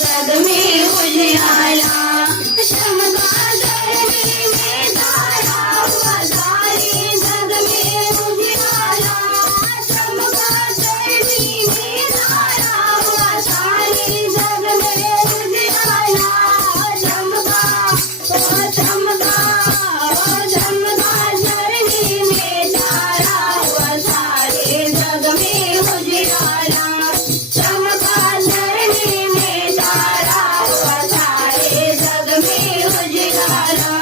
जग में उजियारा, चमका धरती में तारा हुआ सारे जग में उजियारा, चमका धरती में तारा हुआ सारे जग में उजियारा, चमका ओ चमका ओ चमका धरती में तारा हुआ सारे जग में उजियारा, चमका धरती में तारा हुआ सारे जग में उजियारा,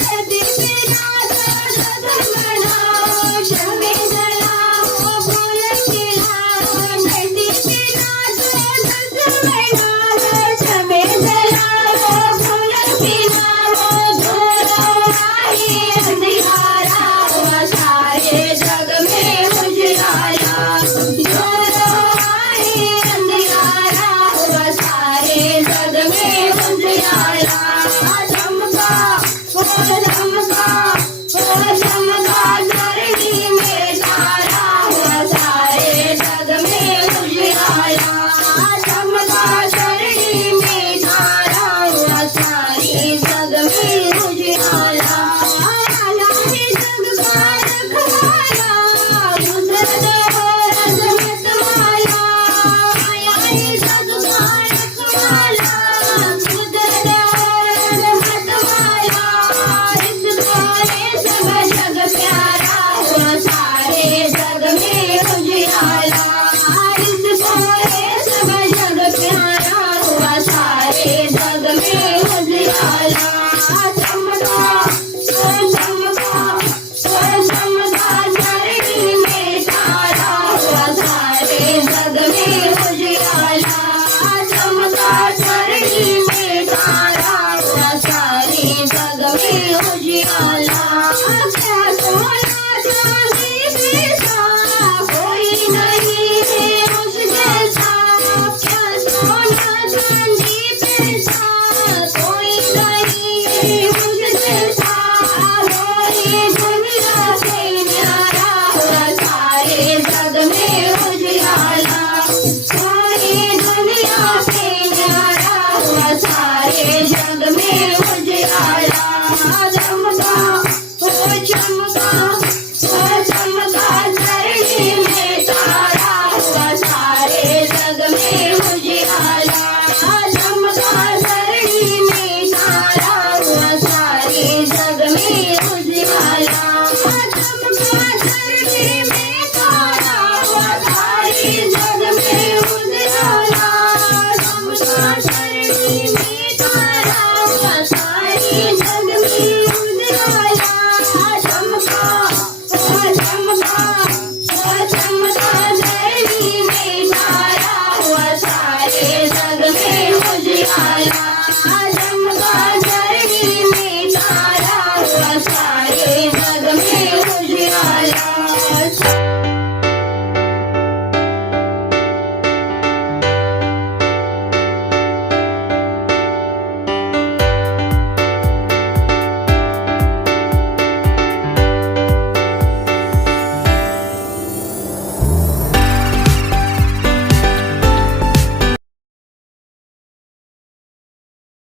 धरती पे नाचो जगमगाओ, शम्मे जलाओ फूल खिलाओ, धरती पे नाचो जगमगाओ, शम्मे जलाओ फूल खिलाओ, दूरों आए अंधियारा हुआ सारे जग में उजियारा, दूरों आए अंधियारा हुआ सारे जग में उजियारा, चमका ओ चमका ओ चमका धरती में तारा हुआ सारे जग में उजियारा, चमका धरती में तारा हुआ सारे जग में उजियारा, आया है जग का रखवाला, गुजर हो रजमत वाला, आया है जग का रखवाला, गुजर हो रजमत वाला, इसको ये सब जग प्यारा हुआ सारे जग में